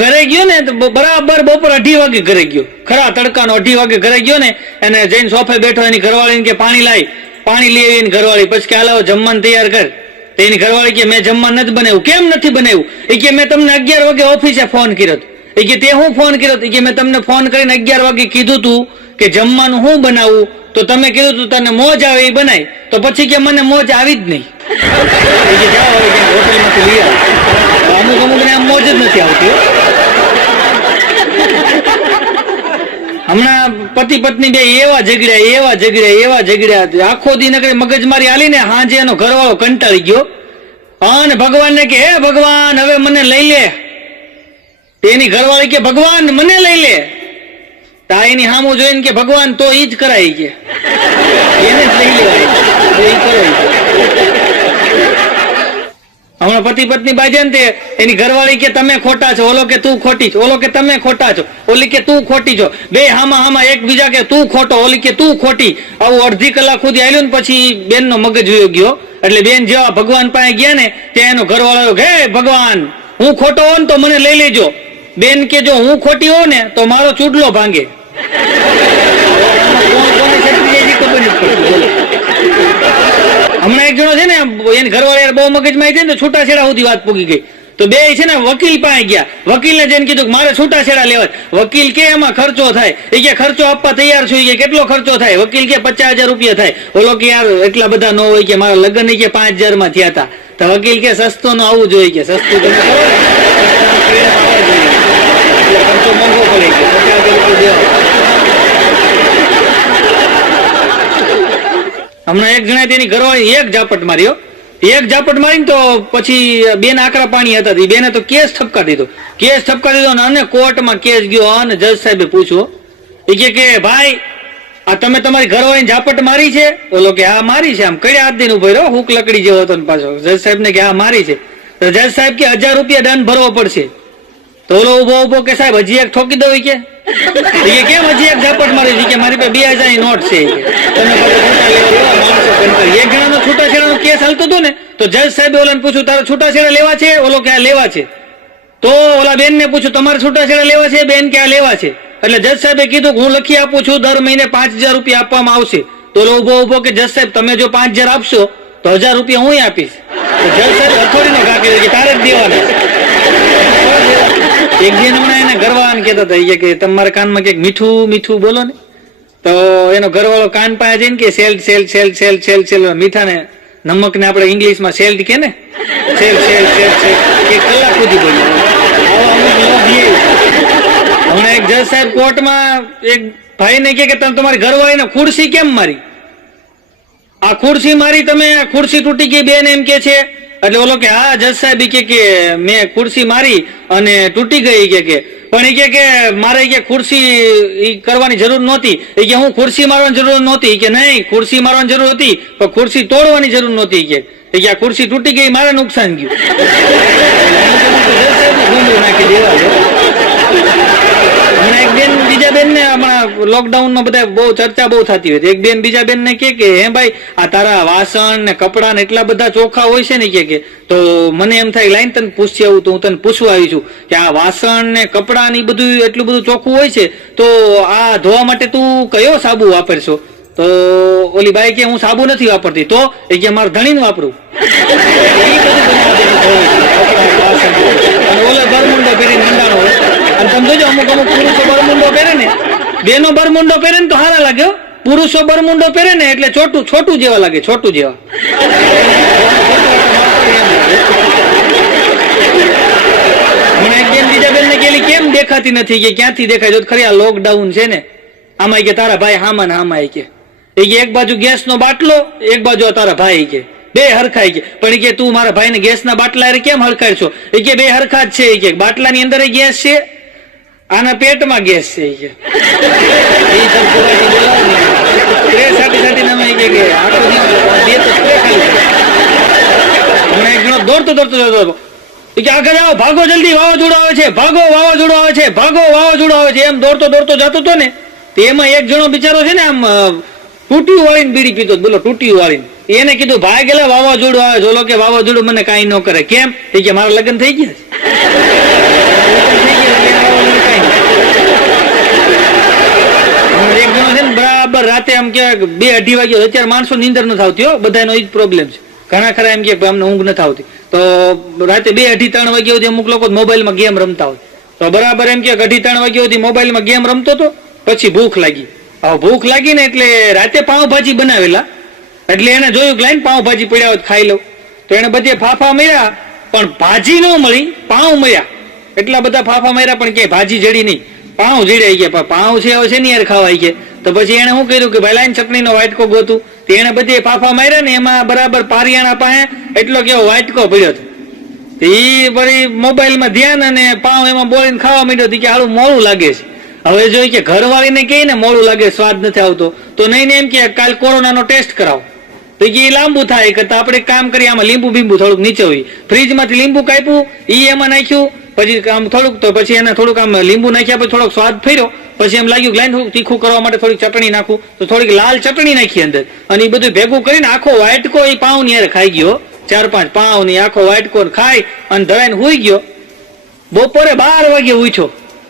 ઘરે ગયો ને તો બરાબર બપોર 2:30 વાગે ઘરે ગયો, ખરા તડકાનો 2:30 વાગે ઘરે ગયો ને, અને જઈને સોફે બેઠો, એની ઘરવાળીને કે પાણી લાવી, પાણી લઈ આવીને ઘરવાળી પછી કે હાલો જમવાનું તૈયાર કર. તો એની ઘરવાળી કે મેં જમવાનું નથી બનાવ્યું. કેમ નથી બનાવ્યું? એ કે મેં તમને 11 વાગે ઓફિસે ફોન કર્યો. એ કે તે હું ફોન કર્યો? એ કે મેં તમને ફોન કરીને 11 વાગે કીધું તું કે જમવાનું હું બનાવું, તો તમે કીધું તું તને મોજ આવે એ બનાય, તો પછી કે મને મોજ આવી જ નહીં. હોટલમાંથી લઈ આવ. અમુક ને આમ મોજ જ નથી આવતી. હમણાં પતિ પત્ની બે એવા ઝઘડ્યા આખો દી નકરી મગજમારી આલી ને હાજે એનો ઘરવાળો કંટાળી ગયો અને ભગવાનને કે હે ભગવાન હવે મને લઈ લે. એની ઘરવાળી કે ભગવાન મને લઈ લે. તા એની સામું જોઈને કે ભગવાન તો ઈ જ કરાય કે એને જ લઈ લેવાય. હમણાં પતિ પત્ની બાજે ને એની ઘરવાળી કે તમે ખોટા છો, ઓલો કે તું ખોટી છો, ઓલો કે તમે ખોટા છો, ઓલી કે તું ખોટી છો. બે હામાં એકબીજા કે તું ખોટો, ઓલી કે તું ખોટી. આવું અડધી કલાક સુધી આલ્યું ને પછી બેન નો મગજ વયો ગયો. એટલે બેન જેવા ભગવાન પાસે ગયા ને ત્યાં એનો ઘરવાળો હે ભગવાન હું ખોટો હોઉં ને તો મને લઈ લેજો. બેન કે જો હું ખોટી હોઉં ને તો મારો ચૂડલો ભાંગે. હમણાં એક જણો છે ને એની ઘરવાળી બહુ મગજમાં આવી ને તો છૂટાછેડા સુધી વાત પૂગી ગઈ. તો બે છે ને વકીલ પાસે ગયા. વકીલને જઈને કીધું કે મારે છૂટાછેડા લેવા. વકીલ કે એમાં ખર્ચો થાય. એ કે ખર્ચો આપવા તૈયાર છું. કે કેટલો ખર્ચો થાય? વકીલ કે 50,000 રૂપિયા થાય. ઓલો કે યાર એટલા બધા ન હોય કે મારા લગ્ન કે 5,000 માં થયા હતા. તો વકીલ કે સસ્તો નો આવવું જોઈએ કે સસ્તું તમે ખર્ચો મોંઘો પડે કે 50,000 રૂપિયા દેવા. હમણાં એક જણા તેની ઘરવાળી એક ઝાપટ માર્યો. એક ઝાપટ મારીને તો પછી બેન આકરા પાણી હતા. બેને તો કેસ ઠપકારી દીધો અને કોર્ટમાં કેસ ગયો અને જજ સાહેબે પૂછ્યો. એ કે ભાઈ આ તમે તમારી ઘરવાળીને ઝાપટ મારી છે? ઓલો કે હા મારી છે. આમ કઈ હાથ દઈને ઉભો રહ્યો, હુક લકડી જેવો હતો પાછો. જજ સાહેબ ને કે હા મારી છે. તો જજ સાહેબ કે 1000 રૂપિયા દંડ ભરવો પડશે. તો ઓલો ઉભો કે સાહેબ હજી એક ઠોકી દો. કે કેમ હજી એક ઝાપટ મારી છે? કે મારી પાસે 2000 ની નોટ છે. એક જણાનો છૂટાછેડાનો કેસ હાલતો હતો ને તો જજ સાહેબે ઓલાને પૂછ્યું તારે છૂટાછેડા લેવા છે? ઓલો કે આ લેવા છે. તો ઓલા બેન ને પૂછ્યું તમારે છૂટાછેડા લેવા છે? બેન કે આ લેવા છે. એટલે જજ સાહેબે કીધું હું લખી આપું છું દર મહિને 5000 રૂપિયા આપવામાં આવશે. તો ઓલો ઉભો કે જજ સાહેબ તમે જો 5000 આપશો તો 1000 રૂપિયા હું આપીશ. તો જજ સાહેબ હથોડીનો ઘા કર્યો કે તારે જ દેવાના. એક દિન હમણાં એને ઘરવાળાને કહેતા હતા કે તમારા કાનમાં ક્યાંક મીઠું બોલો ને. તો એનો ઘરવાળો કાન પાસે જઈને કે સેલ મીઠા ને નમક ને આપણે ઇંગ્લિશમાં સેલ્ટ કે ને સેલ એક કલાક સુધી બોલ્યો. હમણાં એક જજ સાહેબ કોર્ટમાં એક ભાઈ ને કે તમે તમારી ઘરવાળીને ખુરશી કેમ મારી? આ ખુરશી મારી તમે, આ ખુરશી તૂટી ગઈ બેન એમ કે છે. એટલે ઓલો કે હા જજ સાહેબ કે મેં ખુરશી મારી અને તૂટી ગઈ કે પણ કે મારે કે ખુરશી કરવાની જરૂર નહોતી. કે હું ખુરશી મારવાની જરૂર નહોતી. કે નહીં ખુરશી મારવાની જરૂર હતી પણ ખુરશી તોડવાની જરૂર નહોતી. કે આ ખુરશી તૂટી ગઈ મારે નુકસાન ગયું. નાખી દેવા. હમણાં એક બેન બીજા બેન ને હમણાં લોકડાઉનમાં બધા બહુ ચર્ચા બહુ થતી હોય. એક બેન બીજા બેન ને કે હે ભાઈ આ તારા વાસણ ને કપડા ને એટલા બધા ચોખ્ખા હોય છે ને કે તો મને એમ થાય લાઈન તને પૂછી આવું તો હું તને પૂછવા આવી છું કે આ વાસણ ને કપડા ને બધું એટલું બધું ચોખ્ખું હોય છે તો આ ધોવા માટે તું કયો સાબુ વાપરશો? તો ઓલી બાઈ કે હું સાબુ નથી વાપરતી. તો એ કે મારે ધણીને વાપરું. ઓલે બરમુંડો પહેરીને મંડાણો હોય. અને તમે જોજો અમુક પુરુષો બરમુંડો પહેરે ને, બેનો બરમુંડો પહેરે ને તો સારા લાગે. પુરુષો બરમુંડો પહેરે ને એટલે છોટું જેવા લાગે, છોટું જેવા. હમણાં એક બેન બીજા બેન ને કેલી કેમ દેખાતી નથી? કે ક્યાંથી દેખાય? જો ખરી આ લોકડાઉન છે ને આમાં કે તારા ભાઈ હામાં ને હામાં કે એક બાજુ ગેસ નો બાટલો, એક બાજુ તારા ભાઈ કે બે હરખાય કે પણ કે તું મારા ભાઈ ને ગેસ ના બાટલા કેમ હરખાય છો? એ કે બે હરખા જ છે. કે બાટલા ની અંદર ગેસ છે, આના પેટમાં ગેસ છે. દોડતો આગળ આવો, ભાગો જલ્દી વાવાઝોડું આવે છે, ભાગો વાવાઝોડું આવે છે, ભાગો વાવાઝોડું આવે છે. એમ દોડતો જતો હતો ને તો એમાં એક જણો બિચારો છે ને આમ તૂટી વાળીને બીડી પીતો. બોલો તૂટી વાળીને એને કીધું ભાઈ ગયેલા વાવાઝોડું આવે. જોલો કે વાવાઝોડું મને કઈ ન કરે. કેમ? એ કે મારા લગ્ન થઈ ગયા. બરાબર રાતે આમ કહેવાય 2-2:30 વાગ્યો. અત્યારે માણસો નીંદર નથી આવતી હો, બધાનો એ જ પ્રોબ્લેમ છે. ઘણા ખરા એમ કે અમને ઊંઘ નથી આવતી, તો રાતે 2-2:30-3 વાગ્યા સુધી અમુક લોકો મોબાઈલમાં ગેમ રમતા હોય. તો બરાબર એમ કે 2:30-3 વાગ્યા સુધી મોબાઈલમાં ગેમ રમતો હતો. પછી ભૂખ લાગી. હવે ભૂખ લાગી ને એટલે રાતે પાઉંભાજી બનાવેલા, એટલે એને જોયું કે લાઈન પાઉંભાજી પડ્યા હોય ખાઈ લઉં. તો એને બધે ફાફા માર્યા, પણ ભાજી ન મળી, પાઉં મળ્યા. એટલા બધા ફાફા માર્યા પણ કે ભાજી જડી નહીં, પાઉં જડ્યા ગયા. પાઉં છે હવે છે ને યાર ખાવાય કે. તો પછી એને શું કર્યું કે ભાઈ લાઈન ચટણીનો વાટકો ગોતું. તો એને બધે ફાફા માર્યા ને એમાં બરાબર પારિયાણા પાસે એટલો કેવો વાટકો પડ્યો હતો. એ વળી મોબાઈલમાં ધ્યાન અને પાઉં એમાં બોલીને ખાવા માંડ્યો કે હાલું મોડું લાગે છે. હવે જોઈ કે ઘરવાળીને કહે ને મોડું લાગે, સ્વાદ નથી આવતો, તો નહીં ને એમ કે કાલ કોરોનાનો ટેસ્ટ કરાવો. તો એ લાંબુ થાય કરતા આપણે કામ કરીએ, આમાં લીંબુ બીંબુ થોડુંક નીચે હોય, ફ્રીજમાંથી લીંબુ કાપ્યું, એ એમાં નાખ્યું, પછી આમ થોડુંક, તો પછી એને થોડુંક આમ લીંબુ નાખ્યા પછી થોડોક સ્વાદ ફર્યો. પછી એમ લાગ્યું કે લાઈન થોડુંક તીખું કરવા માટે થોડીક ચટણી નાખું, તો થોડીક લાલ ચટણી નાખી અંદર, અને એ બધું ભેગું કરીને આખો વાટકો એ પાઉં ની યાર ખાઈ ગયો. 4-5 પાઉં ની આખો વાટકો ખાઈ અને ધરાઈને હુઈ ગયો. બપોરે 12 વાગે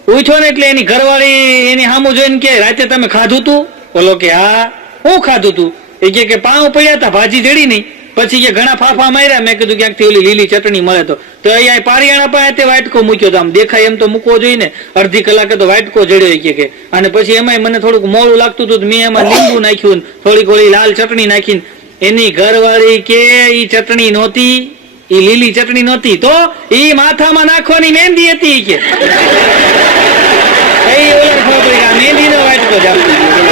ઉઠ્યો ને એટલે એની ઘરવાળી એની સામું જોઈને કે રાતે તમે ખાધું તું? બોલો કે હા. હું ખાધું તું? એ કે પાઉં પડ્યા હતા, ભાજી જડી નહીં. પછી કે ઘણા ફાફા માર્યા. મેં કીધું ક્યાંકથી ઓલી લીલી ચટણી મળે તો અહીંયા પારિયાણા પાસે તે વાટકો મૂક્યો તો આમ દેખાય એમ તો મૂકવો જોઈએ ને, અડધી કલાકે તો વાટકો જડ્યો કે. અને પછી એમાં મને થોડુંક મોડું લાગતું હતું, મેં એમાં લીંબુ નાખ્યું, થોડીક ઓલી લાલ ચટણી નાખીને. એની ઘરવાળી કે ઈ ચટણી નહોતી, ઈ લીલી ચટણી નહોતી, તો ઈ માથામાં નાખવાની મહેંદી હતી કે. મહેંદીનો વાટકો જ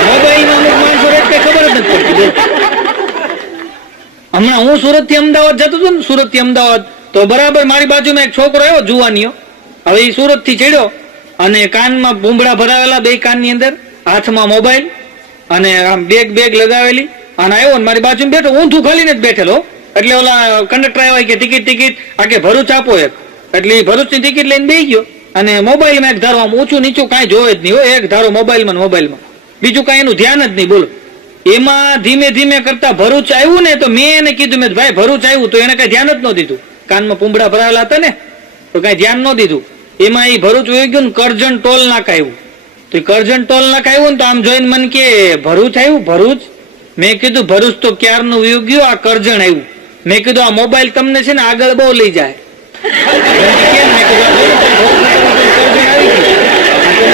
મોબાઈલમાં અમુક માણસો ખબર જ નથી પડતી. હમણાં હું સુરત થી અમદાવાદ જતો હતો ને, સુરત થી અમદાવાદ, તો બરાબર મારી બાજુમાં એક છોકરો આવ્યો જુવાનીઓ. હવે એ સુરત થી ચડ્યો અને કાનમાં ભૂંગળા ભરાવેલા, 2 કાનની અંદર, હાથમાં મોબાઈલ અને આમ બેગ લગાવેલી, અને આવ્યો ને મારી બાજુ બેઠો, ઊંધું ખાલીને જ બેઠેલો. એટલે ઓલા કંડક્ટર આવ્યા કે ટિકિટ આ કે ભરૂચ આપો એક. એટલે એ ભરૂચની ટિકિટ લઈને બેસી ગયો અને મોબાઈલમાં એક ધારો આમ ઊંચું નીચું કાંઈ જોવે જ નહીં, એક ધારો મોબાઈલમાં બીજું કાંઈ એનું ધ્યાન જ નહીં. બોલો, એમાં ધીમે ધીમે કરતા ભરૂચ આવ્યું ને, તો મેં એને કીધું, મેં ભાઈ ભરૂચ આવ્યું, તો એને કઈ ધ્યાન જ ન દીધું. કાનમાં પૂંબડા ભરાયેલા હતા ને, તો કઈ ધ્યાન ન દીધું. એમાં એ ભરૂચ વહી ગયું ને, કરજણ ટોલ નાકા આવ્યું. તો કરજણ ટોલ નાકા આવ્યું ને, તો આમ જોઈને મને કે ભરૂચ આવ્યું, ભરૂચ. મેં કીધું ભરૂચ તો ક્યારનું વહી ગયું, આ કરજણ આવ્યું. મેં કીધું આ મોબાઈલ તમને છે ને આગળ બહુ લઈ જાય.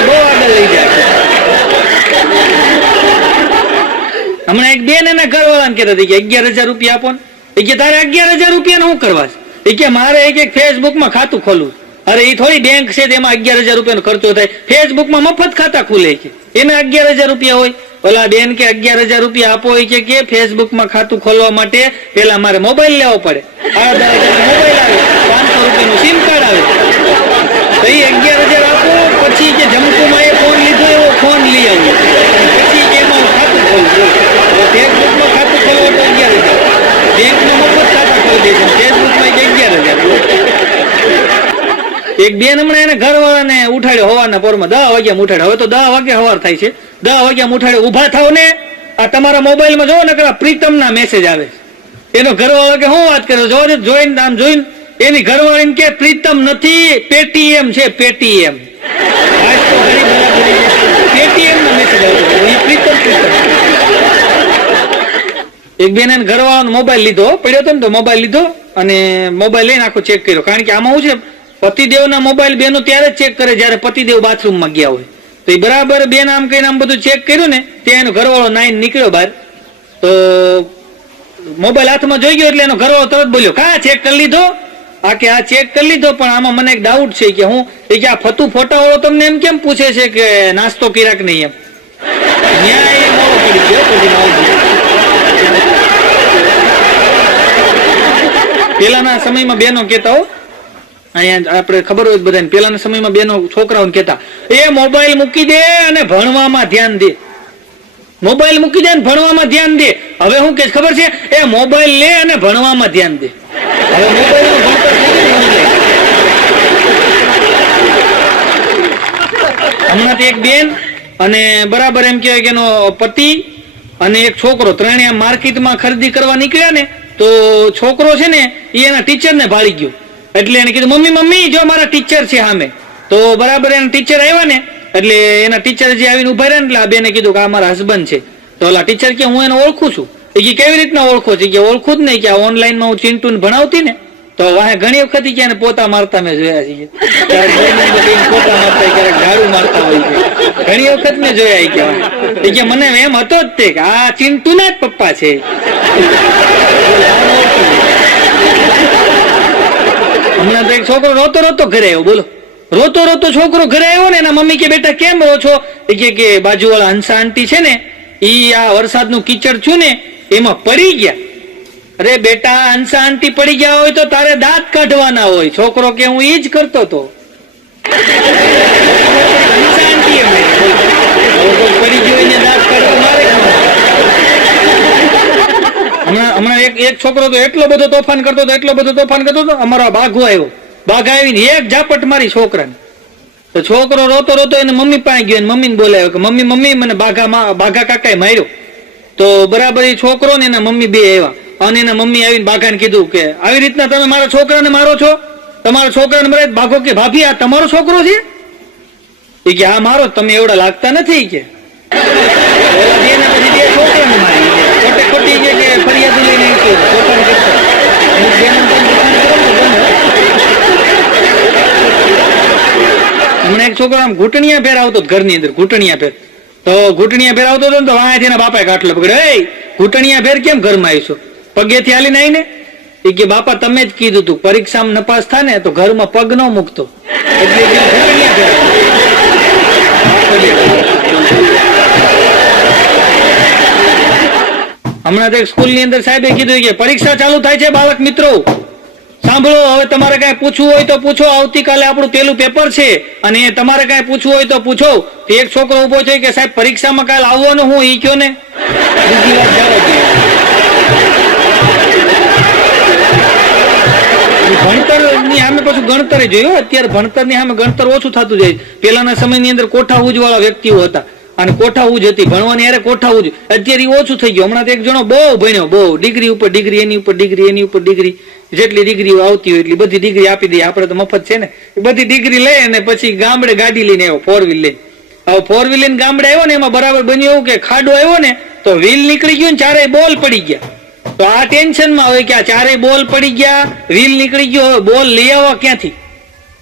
બહુ આગળ લઈ જાય. હમણાં એક બેન એના ઘરવાળાને કહેતા હતી કે 11,000 રૂપિયા આપો ને. એ કે તારે 11,000 રૂપિયા શું કરવા છે? એ કે મારે એક ફેસબુકમાં ખાતું ખોલવું. અરે એ થોડી બેંક છે તેમાં 11,000 રૂપિયાનો ખર્ચો થાય, ફેસબુકમાં મફત ખાતા ખુલે છે, એના 11,000 રૂપિયા હોય. ઓલા બેન કે 11,000 રૂપિયા આપો કે ફેસબુકમાં ખાતું ખોલવા માટે પેલા મારે મોબાઈલ લેવો પડે. 10,000 મોબાઈલ આવે, 500 રૂપિયાનું સિમ કાર્ડ આવે. તો એ 11,000 આપો, પછી કે જમકુમાં એ ફોન લીધો એવો ફોન લઈ આવ્યો, પછી એમાં ખાતું ખોલવું. ફેસબુકમાં ખાતું ખોલવા તો 11,000, બેંકમાં મફત ખાતા ખોલી દે છે, ફેસબુકમાં 11,000. એક બેન હમણાં એને ઘરવાળાને ઉઠાડ્યો હવારના પોરમાં, 10 વાગ્યામાં ઉઠાડ્યો. હવે તો 10 વાગે હવાર થાય છે, 10 વાગ્યામાં ઉઠાડ્યો. ઉભા થાવ ને, આ તમારા મોબાઈલમાં જોવો ને કરા પ્રીતમના મેસેજ આવે. એનો ઘરવાળો કે શું વાત કરો, જોઈને આમ જોઈને એની ઘરવાળીને કે પ્રીતમ નથી, પેટીએમ છે, પેટીએમ. પેટીએમ નો મેસેજ આવે, પ્રીતમ. એક બેન એને ઘરવાળાનો મોબાઈલ લીધો, પડ્યો હતો ને, તો મોબાઈલ લીધો અને મોબાઈલ લઈને આખો ચેક કર્યો. કારણ કે આમાં શું છે, પતિદેવના મોબાઈલ બેનો ત્યારે જ ચેક કરે જ્યારે પતિદેવ બાથરૂમમાં ગયા હોય. તો એ બરાબર બેન આમ કહીને આમ બધું ચેક કર્યું ને, ત્યાં એનો ઘરવાળો નાઈને નીકળ્યો બહાર. તો મોબાઈલ હાથમાં જોઈ ગયો એટલે એનો ઘરવાળો તરત બોલ્યો, કા ચેક કરી લીધો? આ કે આ ચેક કરી લીધો, પણ આમાં મને એક ડાઉટ છે કે હું એ કે આ ફતુ ફોટાવાળો તમને એમ કેમ પૂછે છે કે નાસ્તો કર્યા કે નહીં એમ. ન્યાય એ મોડો પડી ગયો. પેલાના સમયમાં બેનો કહેતા હો, અહીંયા આપણે ખબર હોય બધાને, પેલાના સમયમાં બેનો છોકરાઓને કહેતા, એ મોબાઈલ મૂકી દે અને ભણવામાં ધ્યાન દે, મોબાઈલ મૂકી દે ને ભણવામાં ધ્યાન દે. હવે હું કે ખબર છે, એ મોબાઈલ લે અને ભણવામાં ધ્યાન દે. હવે મોબાઈલ નું ભણતર હમણાં એક બેન અને બરાબર એમ કહેવાય કે એનો પતિ અને એક છોકરો ત્રણેય માર્કેટમાં ખરીદી કરવા નીકળ્યા ને, તો છોકરો છે ને એ એના ટીચર ને ભાળી ગયો. એટલે એને કીધું, મમ્મી જો મારા ટીચર છે સામે. તો બરાબર એના ટીચર આવ્યા ને, એટલે એના ટીચર જે આવીને ઉભા રહ્યા ને, એટલે આ બેને કીધું કે આ મારા હસબન્ડ છે. તો ઓલા ટીચર કે હું એને ઓળખું છું. એ કે કેવી રીતના ઓળખો છે? કે ઓળખું જ નહીં, કે ઓનલાઈનમાં હું ચિંટુને ભણાવતી ને તો વાહે ઘણી વખત કે એને પોતા મારતા મેં જોયા છે. પોતા મારતા ક્યારેક ઝાડુ મારતા હોય છે, ઘણી વખત મેં જોયા. કે મને એમ હતો જ તે કે આ ચિંટુ ના જ પપ્પા છે. હમણાં તો એક છોકરો રોતો રોતો ઘરે આવ્યો, બોલો, રોતો રોતો છોકરો ઘરે આવ્યો ને એના મમ્મી કે બેટા કેમ રો છો? એ કે બાજુવાળા હંસા આંટી છે ને ઈ આ વરસાદનું કીચડ છું ને એમાં પડી ગયા. અરે બેટા, હંસા આંટી પડી ગયા હોય તો તારે દાંત કાઢવાના હોય. છોકરો કે હું ઈ જ કરતો હતો. હંસા આંટી પડી ગયો એને દાંત કાઢવા મારે. હમણાં એક છોકરો તો એટલો બધો તોફાન કરતો હતો, અમારો બાઘો આવ્યો. બાઘા આવીને એક ઝાપટ મારી છોકરાને. તો છોકરો રોતો રોતો એને મમ્મી પાસે ગયો, મમ્મીને બોલાવ્યો કે મમ્મી મને બાઘા કાકાએ માર્યો. તો બરાબર એ છોકરો ને એના મમ્મી બે આવ્યા અને એના મમ્મી આવીને બાઘાને કીધું કે આવી રીતના તમે મારા છોકરાને મારો છો? તમારા છોકરાને મારે? બાઘો કે ભાભી આ તમારો છોકરો છે? એ કે હા મારો. તમે એવડા લાગતા નથી કે પછી બે છોકરાને મારી ખોટી કે ફરિયાદ લઈને હમણાં એક છોકરો આમ ઘૂંટણિયા ફેર આવતો ઘરની અંદર, ઘૂંટણિયા ફેર આવતો હતો ને તો વાંચી એના બાપાએ કાટલો પકડ્યો. એ ઘૂંટણિયા ફેર કેમ ઘરમાં આવીશો? પગેથી હાલીને આવીને એ કે બાપા તમે જ કીધું તું પરીક્ષામાં નપાસ થાય ને તો ઘરમાં પગ ન મૂકતો, એટલે ઘૂંટણિયા ફેર. હમણાં તો સ્કૂલ ની અંદર સાહેબે કીધું કે પરીક્ષા ચાલુ થાય છે બાળક મિત્રો, સાંભળો, હવે તમારે કઈ પૂછવું હોય તો પૂછો. આવતીકાલે આપણું પેલું પેપર છે અને તમારે કઈ પૂછવું હોય તો પૂછો. એક છોકરો ઉભો છે કે સાહેબ પરીક્ષામાં કાલે આવવાનું હું ઈ કયો ને. બીજી વાત જાઓ, ભણતર ની સામે પાછું ગણતર જોયું. અત્યારે ભણતર ની સામે ગણતર ઓછું થતું જાય. પેલાના સમયની અંદર કોઠા ઉજ વાળા વ્યક્તિઓ હતા અને કોઠા ઉજ હતી, ભણવાની યારે કોઠા ઉજ. અત્યારે ઓછું થઈ ગયું. હમણાં એક જણો બહુ ભણ્યો, બહુ ડિગ્રી ઉપર ડિગ્રી, એની ઉપર ડિગ્રી, જેટલી ડિગ્રીઓ આવતી હોય એટલી બધી ડિગ્રી આપી દઈએ. આપણે તો મફત છે ને. એ બધી ડિગ્રી લઈ અને પછી ગામડે ગાડી લઈને આવ્યો, 4 વ્હીલ લઈને. હવે 4 વ્હીલ લઈને ગામડે આવ્યો ને એમાં બરાબર બન્યું એવું કે ખાડો આવ્યો ને તો વ્હીલ નીકળી ગયું ને 4 બોલ પડી ગયા. તો આ ટેન્શન માં હોય કે આ 4 બોલ પડી ગયા, વ્હીલ નીકળી ગયો, હવે બોલ લઈ આવવા ક્યાંથી?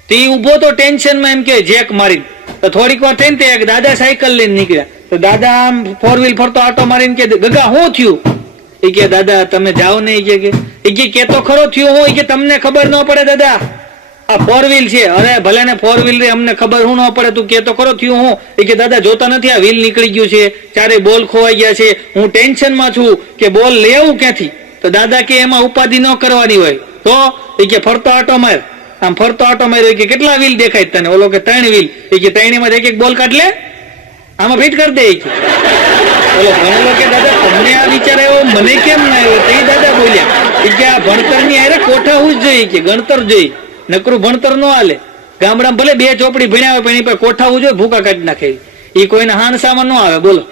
તો એ ઉભો તો ટેન્શન માં એમ કે જેક મારીને. તો થોડીક વાર થઈને એક દાદા સાયકલ લઈને નીકળ્યા. તો દાદા આમ 4 વ્હીલ ફરતો આટો મારીને કે ગગા શું થયું? એ કે દાદા તમે જાઓ ને. કે તો ખરો થયું હું? કે તમને ખબર ન પડે દાદા, આ 4 વ્હીલ છે. અરે ભલે ને 4 વ્હીલ રે, અમને ખબર હું ન પડે, તું કે તો ખરો થયું હું? એ કે દાદા જોતા નથી આ વ્હીલ નીકળી ગયું છે, 4 બોલ ખોવાઈ ગયા છે, હું ટેન્શન માં છું કે બોલ લેવું ક્યાંથી? તો દાદા કે એમાં ઉપાધિ ન કરવાની હોય. તો એ કે ફરતો આટો માર. આમ ફરતો આટો માર્યો. કે કેટલા વ્હીલ દેખાય તને? ઓલો કે 3 વ્હીલ. એ કે 3 માં એક બોલ કાઢ લે, આમાં ફિટ કરી દે. બોલો ભણેલો કે દાદા તમને આ વિચાર આવ્યો, મને કેમ ના આવ્યો? તો એ દાદા બોલ્યા કે આ ભણતર ની હારે કોઠા હોવું જ જોઈએ, કે ગણતર જોઈએ, નકરું ભણતર ન હાલે. ગામડામાં ભલે 2 ચોપડી ભણ્યા હોય પણ એની પાસે કોઠા હોવું જોઈએ, ભૂકા કાઢી નાખે. એ કોઈને હાનસામાં ન આવે. બોલો